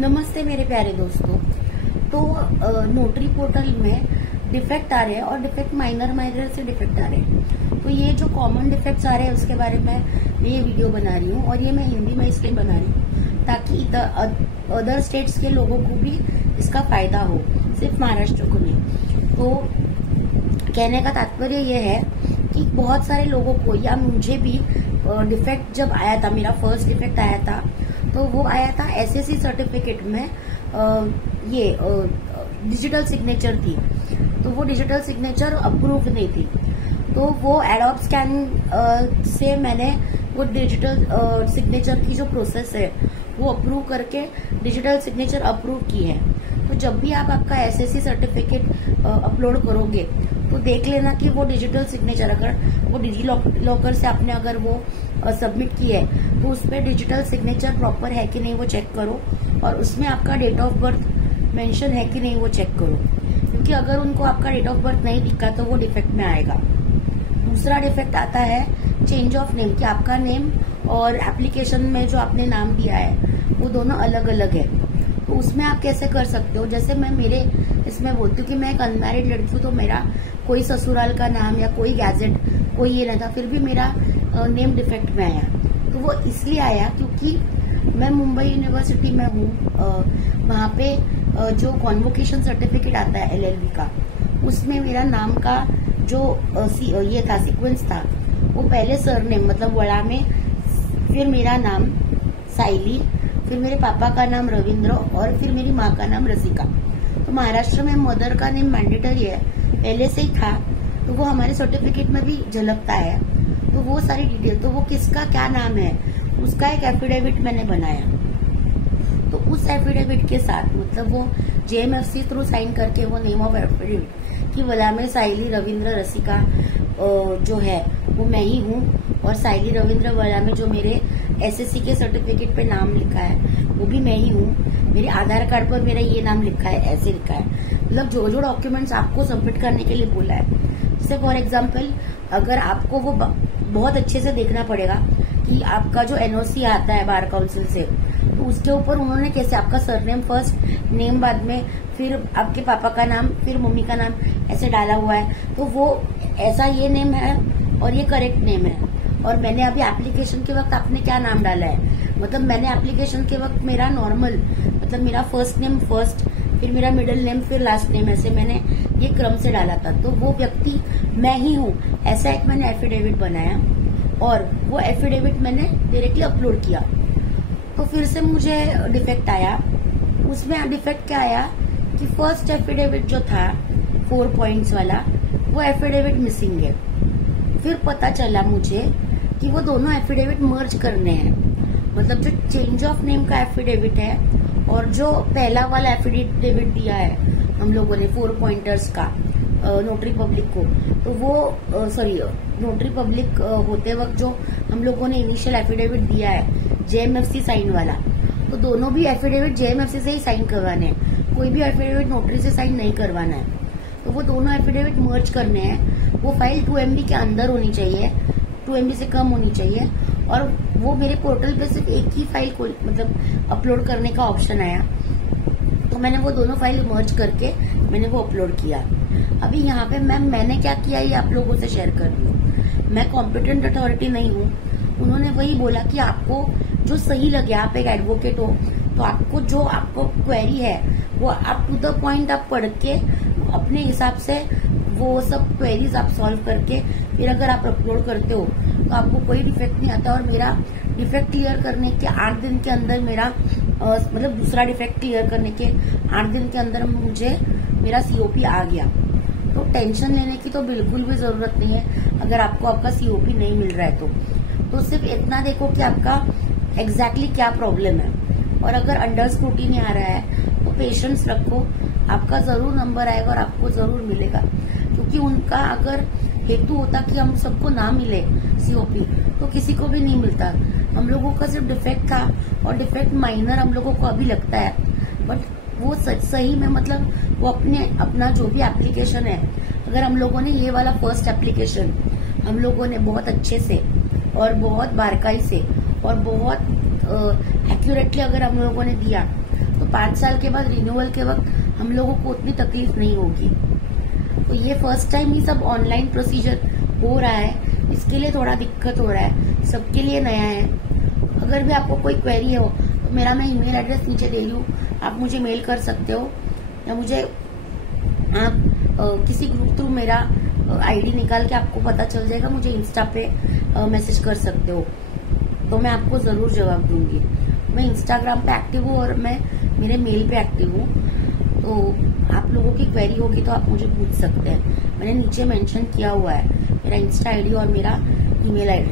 नमस्ते मेरे प्यारे दोस्तों। तो नोटरी पोर्टल में डिफेक्ट आ रहे हैं और डिफेक्ट माइनर से डिफेक्ट आ रहे हैं। तो ये जो कॉमन डिफेक्ट्स आ रहे हैं उसके बारे में मैं ये वीडियो बना रही हूँ और ये मैं हिंदी में इसलिए बना रही हूँ ताकि अदर स्टेट्स के लोगों को भी इसका फायदा हो, सिर्फ महाराष्ट्र को नहीं। तो कहने का तात्पर्य ये है कि बहुत सारे लोगों को या मुझे भी डिफेक्ट जब आया था, मेरा फर्स्ट डिफेक्ट आया था तो वो आया था एसएससी सर्टिफिकेट में ये डिजिटल सिग्नेचर थी। तो वो डिजिटल सिग्नेचर अप्रूव नहीं थी, तो वो एडोब स्कैन से मैंने वो डिजिटल सिग्नेचर की जो प्रोसेस है वो अप्रूव करके डिजिटल सिग्नेचर अप्रूव की है। तो जब भी आप आपका एसएससी सर्टिफिकेट अपलोड करोगे तो देख लेना कि वो डिजिटल सिग्नेचर अगर वो डिजी लॉकर से आपने अगर वो सबमिट की है तो उस पर डिजिटल सिग्नेचर प्रॉपर है कि नहीं वो चेक करो, और उसमें आपका डेट ऑफ बर्थ मेंशन है कि नहीं वो चेक करो, क्योंकि अगर उनको आपका डेट ऑफ बर्थ नहीं दिखा तो वो डिफेक्ट में आएगा। दूसरा डिफेक्ट आता है चेंज ऑफ नेम, कि आपका नेम और एप्लीकेशन में जो आपने नाम दिया है वो दोनों अलग अलग है। तो उसमें आप कैसे कर सकते हो, जैसे मैं मेरे इसमें बोलती हूँ कि मैं एक अनमैरिड लड़की हूँ, तो मेरा कोई ससुराल का नाम या कोई गैजेट कोई ये नहीं था, फिर भी मेरा नेम डिफेक्ट में आया। तो वो इसलिए आया क्योंकि मैं मुंबई यूनिवर्सिटी में हूँ, वहाँ पे जो कॉन्वोकेशन सर्टिफिकेट आता है एलएलबी का, उसमें मेरा नाम का जो ये था सीक्वेंस था वो पहले सरनेम मतलब वड़ा में, फिर मेरा नाम साइली, फिर मेरे पापा का नाम रविंद्र और फिर मेरी माँ का नाम रसिका। तो महाराष्ट्र में मदर का नेम मैंडेटरी है, पहले से ही था, तो वो हमारे सर्टिफिकेट में भी झलकता है। तो वो सारी डिटेल, तो वो किसका क्या नाम है उसका एक एफिडेविट मैंने बनाया। तो उस एफिडेविट के साथ मतलब वो जेएमएफसी थ्रू साइन करके वो नेम ऑफ एफिडेविट कि वला में साइली रविंद्र रसिका जो है वो मैं ही हूँ, और साइली रविंद्र वला में जो मेरे एसएससी के सर्टिफिकेट पे नाम लिखा है वो भी मैं ही हूँ, मेरे आधार कार्ड पर मेरा ये नाम लिखा है, ऐसे लिखा है। मतलब जो जो डॉक्यूमेंट्स आपको सबमिट करने के लिए बोला है, जैसे फॉर एग्जाम्पल अगर आपको वो बहुत अच्छे से देखना पड़ेगा कि आपका जो एनओसी आता है बार काउंसिल से, तो उसके ऊपर उन्होंने कैसे आपका सरनेम फर्स्ट, नेम बाद में, फिर आपके पापा का नाम, फिर मम्मी का नाम ऐसे डाला हुआ है। तो वो ऐसा ये नेम है और ये करेक्ट नेम है। और मैंने अभी एप्लीकेशन के वक्त आपने क्या नाम डाला है, मतलब मैंने एप्लीकेशन के वक्त मेरा नॉर्मल मतलब मेरा फर्स्ट नेम फर्स्ट, फिर मेरा मिडिल नेम, फिर लास्ट नेम, ऐसे मैंने ये क्रम से डाला था। तो वो व्यक्ति मैं ही हूँ, ऐसा एक मैंने एफिडेविट बनाया और वो एफिडेविट मैंने डायरेक्टली अपलोड किया। तो फिर से मुझे डिफेक्ट आया। उसमें डिफेक्ट क्या आया कि फर्स्ट एफिडेविट जो था 4 पॉइंट्स वाला, वो एफिडेविट मिसिंग है। फिर पता चला मुझे कि वो दोनों एफिडेविट मर्ज करने हैं, मतलब जो चेंज ऑफ नेम का एफिडेविट है और जो पहला वाला एफिडेविट दिया है हम लोगों ने 4 पॉइंटर्स का नोटरी पब्लिक को, तो वो सॉरी नोटरी पब्लिक होते वक्त जो हम लोगों ने इनिशियल एफिडेविट दिया है जेएमएफसी साइन वाला, तो दोनों भी एफिडेविट जेएमएफसी से ही साइन करवाने हैं, कोई भी एफिडेविट नोटरी से साइन नहीं करवाना है। तो वो दोनों एफिडेविट मर्ज करने हैं। वो फाइल 2 MB के अंदर होनी चाहिए, 2 MB से कम होनी चाहिए, और वो मेरे पोर्टल पे सिर्फ एक ही फाइल को मतलब अपलोड करने का ऑप्शन आया। तो मैंने वो दोनों फाइल मर्ज करके मैंने वो अपलोड किया। अभी यहाँ पे मैंने क्या किया ये आप लोगों से शेयर कर रही हूँ। मैं कॉम्पिटेंट अथॉरिटी नहीं हूँ, उन्होंने वही बोला कि आपको जो सही लगे, आप एक एडवोकेट हो तो आपको जो आपको क्वेरी है वो आप टू द पॉइंट आप पढ़ के अपने हिसाब से वो सब क्वेरीज आप सॉल्व करके फिर अगर आप अपलोड करते हो तो आपको कोई डिफेक्ट नहीं आता। और मेरा डिफेक्ट क्लियर करने के 8 दिन के अंदर मेरा मतलब दूसरा डिफेक्ट क्लियर करने के 8 दिन के अंदर मुझे मेरा सीओपी आ गया। तो टेंशन लेने की तो बिल्कुल भी जरूरत नहीं है अगर आपको आपका सीओपी नहीं मिल रहा है तो सिर्फ इतना देखो कि आपका एग्जैक्टली क्या प्रॉब्लम है, और अगर अंडर स्क्रूटिनी आ रहा है तो पेशेंस रखो, आपका जरूर नंबर आएगा और आपको जरूर मिलेगा। क्योंकि उनका अगर हेतु होता कि हम सबको ना मिले सीओपी तो किसी को भी नहीं मिलता। हम लोगों का सिर्फ डिफेक्ट था और डिफेक्ट माइनर हम लोगों को अभी लगता है, बट वो सही में मतलब वो अपना जो भी एप्लीकेशन है, अगर हम लोगों ने ये वाला फर्स्ट एप्लीकेशन हम लोगों ने बहुत अच्छे से और बहुत बारकाई से और बहुत एक्यूरेटली अगर हम लोगों ने दिया तो 5 साल के बाद रिन्यूअल के वक्त हम लोगों को उतनी तकलीफ नहीं होगी। तो ये फर्स्ट टाइम ही सब ऑनलाइन प्रोसीजर हो रहा है, इसके लिए थोड़ा दिक्कत हो रहा है, सबके लिए नया है। अगर भी आपको कोई क्वेरी हो तो मेरा मैं ईमेल एड्रेस नीचे दे रही हूँ, आप मुझे मेल कर सकते हो, या मुझे आप किसी ग्रुप थ्रू मेरा आईडी निकाल के आपको पता चल जाएगा, मुझे इंस्टा पे मैसेज कर सकते हो, तो मैं आपको जरूर जवाब दूंगी। मैं इंस्टाग्राम पे एक्टिव हूँ और मैं मेरे मेल पे एक्टिव हूँ, तो आप लोगों की क्वेरी होगी तो आप मुझे पूछ सकते हैं। मैंने नीचे मेंशन किया हुआ है मेरा इंस्टा आईडी और मेरा ईमेल आईडी।